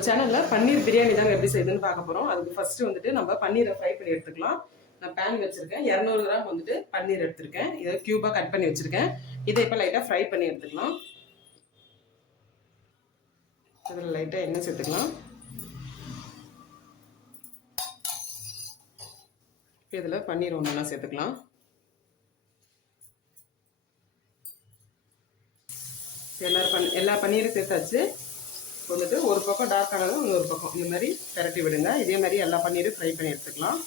நம்ம சேனலில் பன்னீர் பிரியாணி தாங்க எப்படி செய்யுதுன்னு பார்க்க போகிறோம். அதுக்கு ஃபஸ்ட்டு வந்துட்டு நம்ம பன்னீரை ஃப்ரை பண்ணி எடுத்துக்கலாம். நான் பேன் வச்சுருக்கேன். 200 கிராம் வந்துட்டு பன்னீர் எடுத்துருக்கேன். இதை க்யூபாக கட் பண்ணி வச்சுருக்கேன். இதை இப்போ லைட்டாக ஃப்ரை பண்ணி எடுத்துக்கலாம். அதில் லைட்டாக எண்ணெய் சேர்த்துக்கலாம். இதில் பன்னீர் ஒன்றெல்லாம் சேர்த்துக்கலாம். எல்லா பன்னீரும் சேர்த்தாச்சு. வந்துட்டு ஒரு பக்கம் டார்க் ஆனதும் இன்னொரு பக்கம் இந்த மாதிரி பரட்டி விடுங்க. இதே மாதிரி எல்லா பன்னீரும் ஃப்ரை பண்ணி எடுத்துக்கலாம்.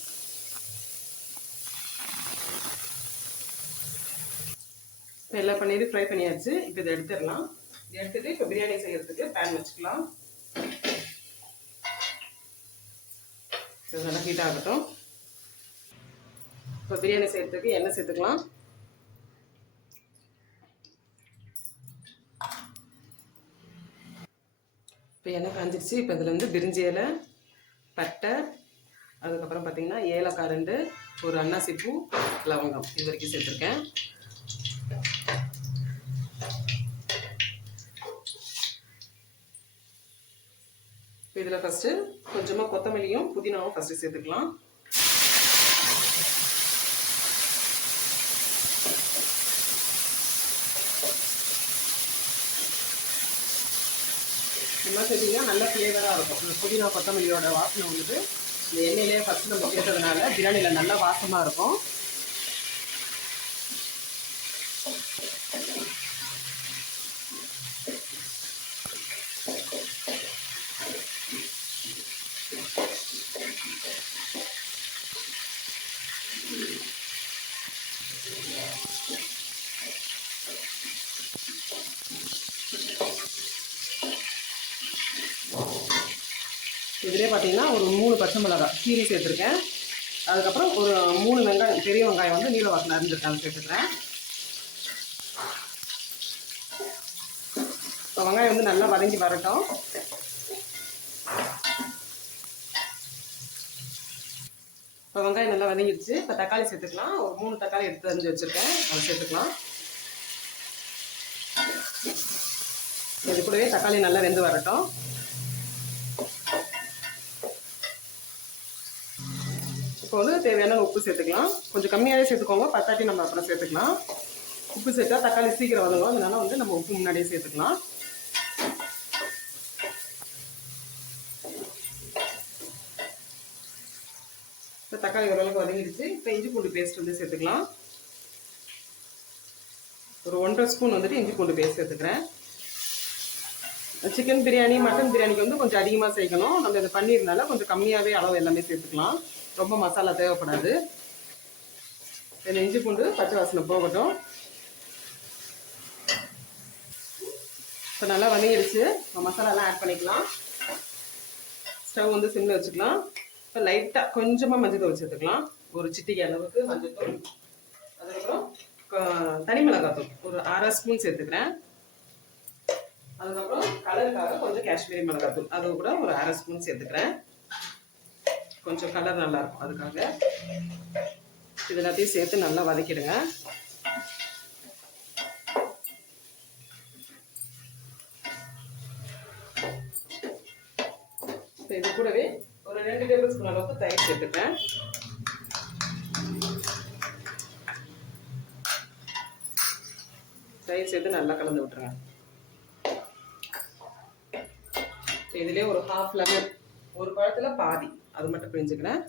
இப்போ எல்லா பன்னீரும் ஃப்ரை பண்ணியாச்சு. இப்போ இதை எடுத்துடலாம். இதை எடுத்துட்டு இப்போ பிரியாணி செய்யறதுக்கு பேன் வச்சுக்கலாம். நல்லா ஹீட் ஆகட்டும். இப்போ பிரியாணி செய்யறதுக்கு எண்ணெய் சேர்த்துக்கலாம். இப்போ எண்ணெய் காஞ்சிருச்சு. இப்போ இதில் வந்து பிரிஞ்சி இலை, பட்டை, அதுக்கப்புறம் பார்த்திங்கன்னா ஏலக்காய் 2, ஒரு அன்னாசி பூ, லவங்கம் இது வரைக்கும் சேர்த்துருக்கேன். இப்போ இதில் ஃபஸ்ட்டு கொஞ்சமாக கொத்தமல்லியும் புதினாவும் ஃபஸ்ட்டு சேர்த்துக்கலாம். இந்த மாதிரி செஞ்சிங்கன்னா நல்ல ஃப்ளேவராக இருக்கும். இந்த புதினா கொத்தமல்லியோட வாசனை வந்துட்டு இந்த எண்ணெயிலே ஃபஸ்ட்டு நம்ம சேர்த்ததுனால பிரியாணியில் நல்லா வாசமாக இருக்கும். இதிலே பார்த்தீங்கன்னா ஒரு 3 பச்சை மிளகாய் கீரி சேர்த்துருக்கேன். அதுக்கப்புறம் ஒரு 3 வெங்காயம், பெரிய வெங்காயம் வந்து நீல வாசனை அரிஞ்சிருக்காங்க சேர்த்துக்கிறேன். இப்போ வெங்காயம் வந்து நல்லா வதங்கி வரட்டும். இப்போ வெங்காயம் நல்லா வதங்கிடுச்சு. இப்போ தக்காளி சேர்த்துக்கலாம். ஒரு 3 தக்காளி எடுத்து அரிஞ்சு வச்சுருக்கேன், அதை சேர்த்துக்கலாம். இது கூடவே தக்காளி நல்லா வெந்து வரட்டும். இப்போ வந்து தேவையான உப்பு சேர்த்துக்கலாம். கொஞ்சம் கம்மியாகவே சேர்த்துக்கோங்க, பத்தாட்டி நம்ம அப்புறம் சேர்த்துக்கலாம். உப்பு சேர்த்தா தக்காளி சீக்கிரம் வதங்கும், அதனால வந்து நம்ம உப்பு முன்னாடியே சேர்த்துக்கலாம். இப்போ தக்காளி ஓரளவுக்கு வதங்கிடுச்சு. இப்போ இஞ்சி பூண்டு பேஸ்ட் வந்து சேர்த்துக்கலாம். ஒரு 1.5 ஸ்பூன் வந்துட்டு இஞ்சி பூண்டு பேஸ்ட் சேர்த்துக்கிறேன். சிக்கன் பிரியாணி, மட்டன் பிரியாணிக்கு வந்து கொஞ்சம் அதிகமாக சேர்க்கணும். நம்ம இதை பண்ணியிருந்தால கொஞ்சம் கம்மியாகவே அளவு எல்லாமே சேர்த்துக்கலாம். ரொம்ப மசாலா தேவைப்படாது. இந்த இஞ்சி பூண்டு பச்சை வாசனை போகட்டும். இப்போ நல்லா வதங்கிடுச்சு. மசாலாலாம் ஆட் பண்ணிக்கலாம். ஸ்டவ் வந்து சிம்மில் வச்சுக்கலாம். இப்போ லைட்டாக கொஞ்சமாக மஞ்சள் தூள் சேர்த்துக்கலாம். ஒரு சிட்டிகை அளவுக்கு மஞ்சள் தூள். அதுக்கப்புறம் தனி மிளகாத்தூள் ஒரு 1/2 ஸ்பூன் சேர்த்துக்கிறேன். அதுக்கப்புறம் கலருக்காக கொஞ்சம் காஷ்மீரி மிளகாத்தூள் அது கூட ஒரு 1/2 ஸ்பூன் சேர்த்துக்கிறேன். கொஞ்சம் கலர் நல்லாயிருக்கும் அதுக்காக. இது எல்லாத்தையும் சேர்த்து நல்லா வதக்கிடுங்க. இது கூடவே ஒரு 2 டேபிள் ஸ்பூன் அளவுக்கு தயிர் சேர்த்துப்பேன். தயிர் சேர்த்து நல்லா கலந்து விட்டுருங்க. இதுலேயே ஒரு 1/2 லெமன், ஒரு பழத்தில் பாதி, அது மட்டும் பிழிஞ்சுக்கிறேன்.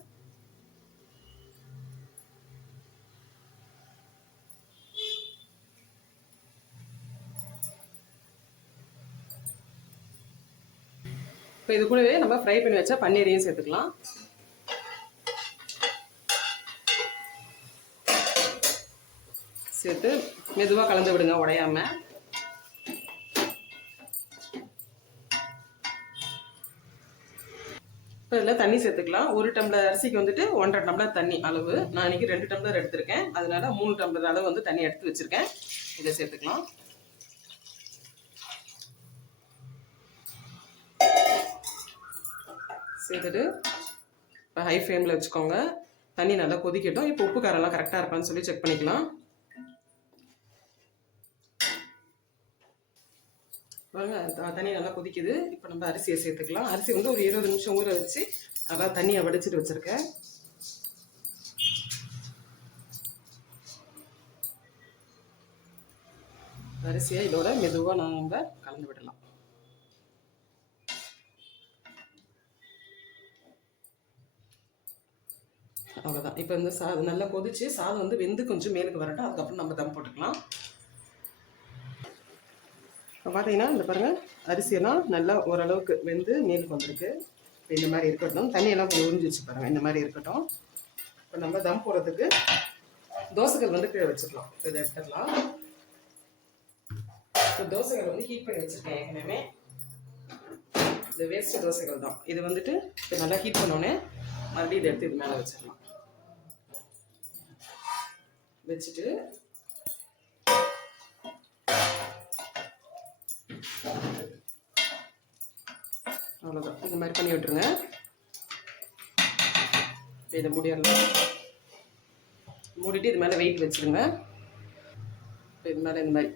இப்போ இது கூடவே நம்ம ஃப்ரை பண்ணி வச்சா பன்னீரையும் சேர்த்துக்கலாம். சேர்த்து மெதுவாக கலந்து விடுங்க, உடையாம. இப்போ இதில் தண்ணி சேர்த்துக்கலாம். 1 டம்ளர் அரிசிக்கு வந்துட்டு 1.5 டம்ளர் தண்ணி அளவு. நான் இன்றைக்கி 2 டம்ளர் எடுத்திருக்கேன், அதனால 3 டம்ளர் அளவு வந்து தண்ணி எடுத்து வச்சுருக்கேன். இதை சேர்த்துக்கலாம். சேர்த்துட்டு இப்போ ஹை ஃப்ளேமில் வச்சுக்கோங்க. தண்ணி நல்லா கொதிக்கட்டும். இப்போ உப்பு காரெல்லாம் கரெக்டாக இருக்கான்னு சொல்லி செக் பண்ணிக்கலாம். பாருங்க தண்ணி நல்லா கொதிக்குது. இப்போ நம்ம அரிசியை சேர்த்துக்கலாம். அரிசி வந்து ஒரு 20 நிமிஷம் ஊற வச்சு அதான் தண்ணியை வடிச்சிட்டு வச்சுருக்கேன். அரிசியை இதோட மெதுவாக நம்ம கலந்து விடலாம். அவ்வளோதான். இப்போ இந்த சாதம் நல்லா கொதிச்சு சாதம் வந்து வெந்து கொஞ்சம் மேலுக்கு வரட்டும். அதுக்கப்புறம் நம்ம தம் போட்டுக்கலாம். இப்போ பார்த்தீங்கன்னா இந்த பாருங்கள் அரிசியெல்லாம் நல்லா ஓரளவுக்கு வெந்து மேலுக்கு வந்திருக்கு. இந்த மாதிரி இருக்கட்டும். தண்ணியெல்லாம் கொஞ்சம் உறிஞ்சி வச்சு பாருங்கள். இந்த மாதிரி இருக்கட்டும். இப்போ நம்ம தம் போடுறதுக்கு தோசைகள் வந்து கீழே வச்சுக்கலாம். இதை எடுத்துடலாம். இப்போ தோசைகள் வந்து ஹீட் பண்ணி வச்சுருக்கேன் ஏற்கனவே. இந்த வேஸ்ட் தோசைகள் தான் இது. வந்துட்டு இப்போ நல்லா ஹீட் பண்ணோன்னே மறுபடியும் இதை எடுத்து இது மேலே வச்சிடலாம். வச்சுட்டு அவ்வளோதான். இந்த மாதிரி பண்ணி விட்டுருங்க. இதை மூடிடலாம். மூடிட்டு இது மேலே வெயிட் வச்சுருங்க. இப்போ இது மேலே இந்த மாதிரி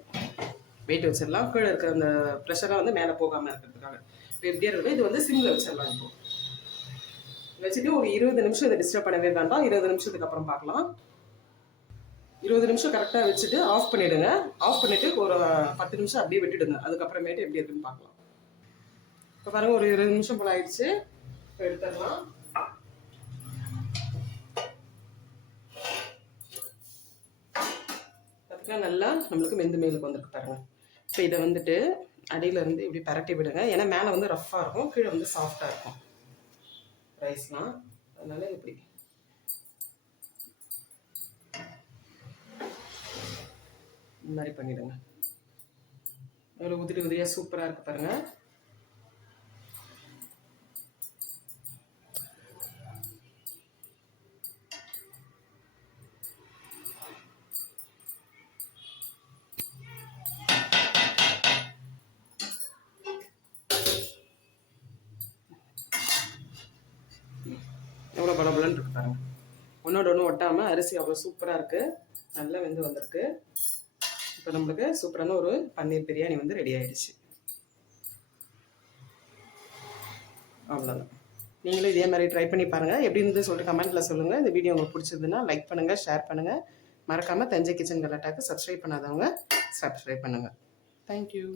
வெயிட் வச்சிடலாம். கீழே இருக்கிற அந்த ப்ரெஷராக வந்து மேலே போகாமல் இருக்கிறதுக்காக. இப்போ எப்படியே இருக்குது இது வந்து சிம்மில் வச்சிடலாம். இப்போ வச்சுட்டு ஒரு 20 நிமிஷம் இதை டிஸ்டர்ப் பண்ணவே வேண்டாம். 20 நிமிஷத்துக்கு அப்புறம் பார்க்கலாம். 20 நிமிஷம் கரெக்டாக வச்சுட்டு ஆஃப் பண்ணிவிடுங்க. ஆஃப் பண்ணிவிட்டு ஒரு 10 நிமிஷம் அப்படியே விட்டுடுங்க. அதுக்கப்புறமேட்டு எப்படி இருக்குன்னு பார்க்கலாம். இப்போ பாருங்கள் ஒரு 20 நிமிஷம் போல் ஆயிடுச்சு. இப்போ எடுத்துடலாம். பார்த்தீங்கன்னா நல்லா நம்மளுக்கு வெந்து மேலுக்கு வந்துருக்கு பாருங்கள். இப்போ இதை வந்துட்டு அடியில் இருந்து இப்படி பரட்டி விடுங்க. ஏன்னா மேலே வந்து ரஃப்பாக இருக்கும், கீழே வந்து சாஃப்டாக இருக்கும் ரைஸ்லாம். அதனால இப்படி இந்த மாதிரி பண்ணிவிடுங்க. எவ்வளோ உதிரி உதிரியாக சூப்பராக இருக்குது பாருங்கள். எவ்வளோ பலபலன்னு இருக்கு பாருங்கள். ஒன்றோட ஒன்று ஒட்டாமல் அரிசி அவ்வளோ சூப்பராக இருக்குது. நல்லா வெந்து வந்திருக்கு. இப்போ நம்மளுக்கு சூப்பரான ஒரு பன்னீர் பிரியாணி வந்து ரெடி ஆகிடுச்சு. அவ்வளோதான். நீங்களும் இதே மாதிரி ட்ரை பண்ணி பாருங்கள். எப்படி இருந்து சொல்லிட்டு கமெண்ட்டில் சொல்லுங்கள். இந்த வீடியோ உங்களுக்கு பிடிச்சதுன்னா லைக் பண்ணுங்கள், ஷேர் பண்ணுங்கள். மறக்காமல் தஞ்சை கிச்சன் கலாட்டாக்கு சப்ஸ்கிரைப் பண்ணாதவங்க சப்ஸ்கிரைப் பண்ணுங்கள். தேங்க்யூ.